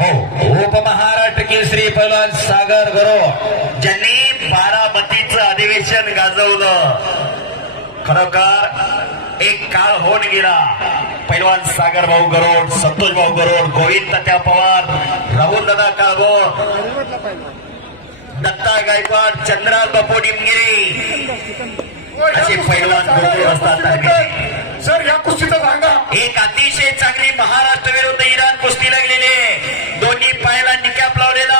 हो. उपमहाराष्ट्र केसरी पैलवान सागर गरो ज्यांनी बारामतीचं अधिवेशन गाजवलं. खरोखर एक काळ होऊन गेला. पैलवान सागर भाऊ गरोड संतोष भाऊ गरोड गोविंद तात्या पवार राहुल दादा काळभोर दत्ता गायकवाड चंद्राल बापू निमगिरी असे पैलवान भरपूर असतात तालमीचे. सर या कुस्तीचा सांगा एक अतिशय चांगली महाराष्ट्र विरुद्ध इराण कुस्ती लागलेली आहे. दोन्ही पायाला निकॅप लावलेला.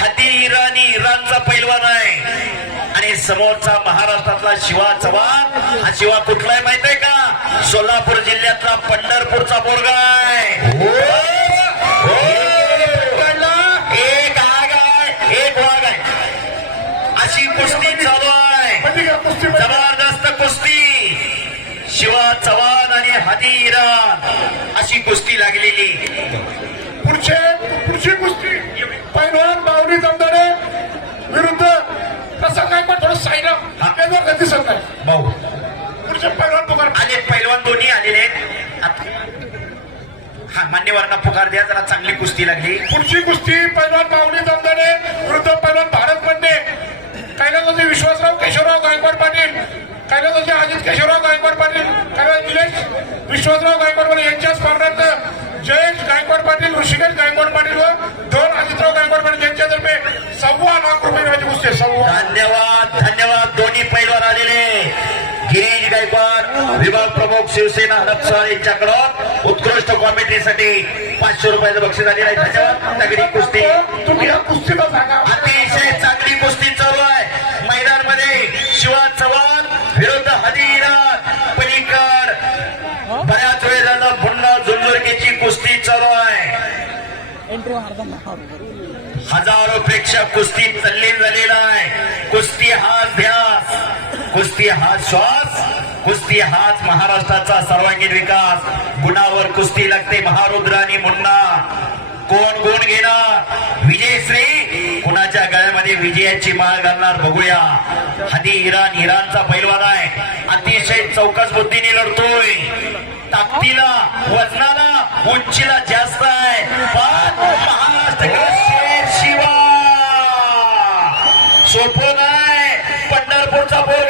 हाती इराणी इराणचा पैलवान आहे. आणि समोरचा महाराष्ट्रातला शिवा चव्हाण हा शिवा कुठला आहे माहीत आहे का? सोलापूर जिल्ह्यातला पंढरपूरचा बोरगा आहे हो. एक आग आहे एक वाघ आहे अशी कुस्ती चालू आहे म्हणजे या कुस्ती जबरदस्त कुस्ती शिवा चव्हाण आणि हादी इराण अशी कुस्ती लागलेली. पुढचे पुढची कुस्ती. पैलवान बावली जमदाडे विरुद्ध प्रसंग आहे पण थोडं साईडला हा. वेगळं दिसत नाही भाऊ. पुढचे पैलवान पुकार. आले पैलवान दोन्ही आलेले हा मान्यवरांना पुकार द्या जरा चांगली कुस्ती लागली. पुढची कुस्ती पैलवान बावली जमदाडे विरुद्ध पैलवान भारत पंडे. कैलासाचे विश्वासराव केशवराव गायकवाड पाटील. कैलासाचे अजित केशवराव निलेश विश्वासराव गायकवाड पाटील यांच्या स्पर्धार्थ जयेश गायकवाड पाटील ऋषिकेश गायकवाड पाटील व धन अजितराव गायकवाड पाटील यांच्यातर्फे सव्वा लाख रुपये आहे, सव्वा धन्यवाद धन्यवाद. दोन्ही पैलवान आलेले. गिरीश गायकवाड विभाग प्रमुख शिवसेना हडपसर यांच्याकडून उत्कृष्ट कॉमेंट्रीसाठी पाचशे रुपयाचं बक्षीस आलेलं आहे. धन्यवाद. तगडी कुस्ती. तुम्ही या कुस्तीला सांगा. हजारो प्रेक्षक कुस्ती तल्लीन झालेला आहे. कुस्ती हा ध्यास कुस्ती हा श्वास. कुस्ती हाच महाराष्ट्राचा सर्वांगीण विकास. गुणावर कुस्ती लागते महारुद्र आणि मुन्ना. कोण गुण घेणार? विजयश्री. कुणाच्या गळ्यामध्ये विजयाची माळ घालणार बघूया. हदी इराण इराणचा पैलवान आहे. अतिशय चौकस बुद्धीने लढतोय. ताकदीला वजनाला उंचीला जास्त आहे. पण महाराष्ट्र शेर शिवा! सोपं नाही. पंढरपूरचा बोल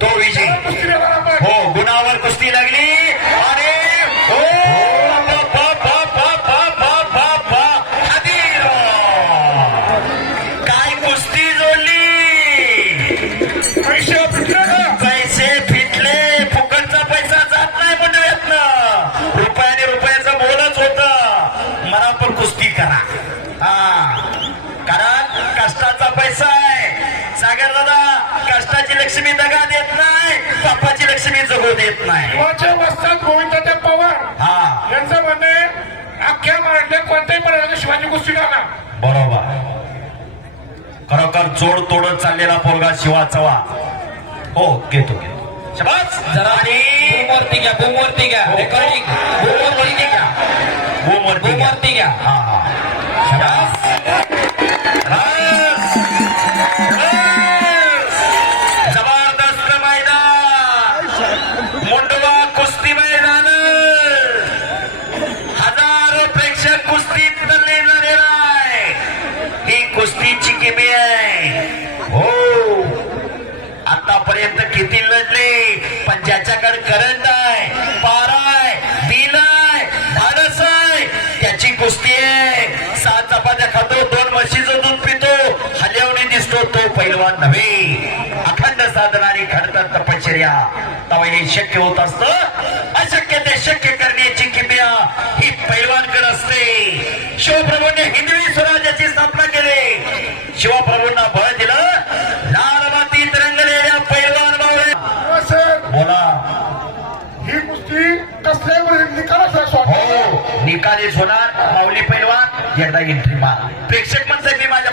तो विजय. हो गुणावर कुस्ती लागली. आणि हो. काय कुस्ती जोडली. पैसे फिटले का? पैसे फिटले. फुकटचा पैसा जात नाही मंडळातनं. रुपयाने रुपयाचं बोलच होत. मला पण कुस्ती करा. हा. कारण कष्टाचा पैसा कष्टाची लक्ष्मी दगा देत नाही. बापाची लक्ष्मी जगू देत नाही. वस्तात गोविंदाच्या पवार. हा. यांचं म्हणणे अख्ख्या महाराष्ट्रात कोणत्याही पर्यंत शिवाजी कुस्ती करणार बरोबर. खरोखर जोड तोडत चाललेला पोरगा शिवा चवा हो घेतो घेतो. शबास! जरा आणि भूमूर्ती घ्या भूमूर्ती घ्या. रेकॉर्डिंग घ्या भूमूर्ती घ्या. भूमूर्ती घ्या. हा हा. शबास! दोनशे किमी आहे हो. आतापर्यंत किती लढले पण ज्याच्याकडे करंट आहे पारा आहे बिल आहे धाडस आहे त्याची कुस्ती आहे. सात चपात्या खातो दोन म्हशीचं दूध पितो हल्यावणे दिसतो तो पैलवान नव्हे. अखंड साधनाने घडतात तपश्चर्या तेव्हा हे शक्य होत असत. अशक्य ते शक्य करण्याची किमया ही पैलवानकडे असते. शिवप्रभूने हिंदवी स्वर शिवप्रभूंना बळ दिलं. लाल मातीत रंगलेल्या पैलवान बावळे बोला. ही कुस्ती कसल्या निकालाचा हो निकालीच होणार माऊली पैलवान एकदा एंट्री मार. प्रेक्षक म्हणतात मी माझ्या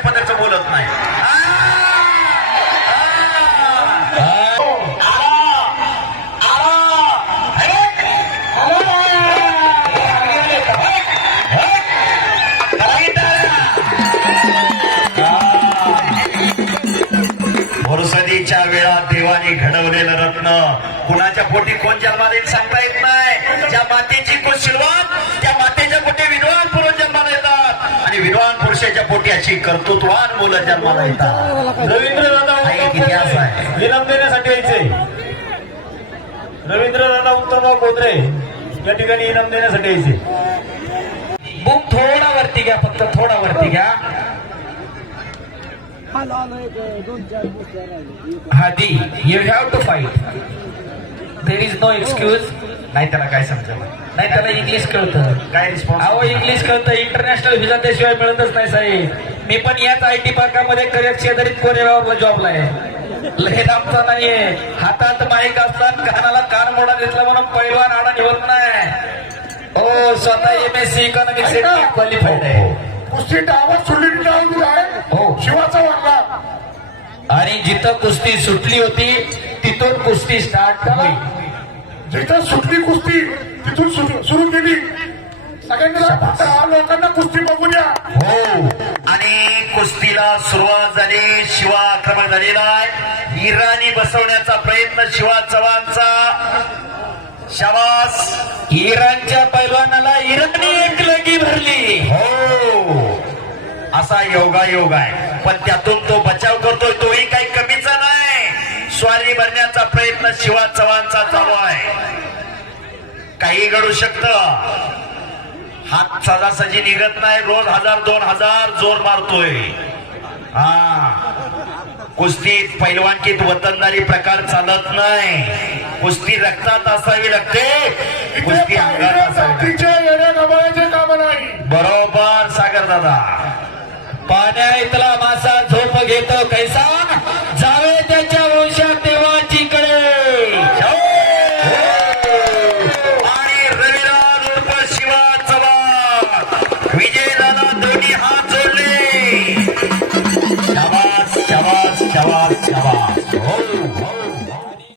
फुरसतीच्या वेळात देवाने घडवलेलं रत्न. कुणाच्या पोटी कोण जन्माला येईल सांगता येत नाही. ज्या मातेची कुशीलवान त्या मातेच्या पोटी विद्वान पुरुष जन्माला येतात. आणि विद्वान पुरुषाच्या पोटी अशी कर्तृत्वान मुलं जन्माला येतात. रवींद्र दादा एक इतिहास आहे. इनाम देण्यासाठी यायचे. रवींद्र दादा उत्तमराव कोत्रे या ठिकाणी इनाम देण्यासाठी यायचे. बुम थोडा वरती घ्या फक्त थोडा वरती घ्या. हादी you have to fight there is no excuse नाही त्याला काय समजलं. नाही त्याला इंग्लिश कळतं. काय रिस्पॉन्स अहो इंग्लिश कळतं. इंटरनॅशनल व्हिसा त्याशिवाय मिळतच नाही साहेब. मी पण याच आय टी पार्कामध्ये करिअर शेजारीत कोरेगावला जॉबला आहे. लय आमचा नाहीये. हातात माईक असतात कानाला कान मोडा घेतला म्हणून पैलवान आडा निवडत नाही. हो स्वतः M S C economics qualified आहे. कुस्ती डाव आहे हो. शिवाचा वाटला. आणि जिथं कुस्ती सुटली होती तिथून कुस्ती स्टार्ट होईल. जिथं सुटली कुस्ती तिथून सुरू केली. सगळ्यांना लोकांना कुस्ती बघू द्या हो. आणि कुस्तीला सुरुवात झाली शिवा आक्रमण झालेला आहे. इराणी बसवण्याचा प्रयत्न शिवा चव्हाणचा. शवास इराणच्या पैलवानाला इराणी एक लगी भरली. हो. असा योगा योग आहे. पण त्यातून तो बचाव करतोय तोही काही कमीचा नाही. स्वारी भरण्याचा प्रयत्न शिवा चव्हाणचा चालू आहे. काही घडू शकत. हात सजासजी निघत नाही रोज हजार दोन हजार जोर मारतोय. हा. कुस्तीत पैलवानकीत वतनदारी प्रकार चालत नाही. कुस्ती रक्तात असावी लागते. कुस्ती अंगात असावी बरोबर सागर दादा. पाण्या इथला मासा झोप घेतो कैसा?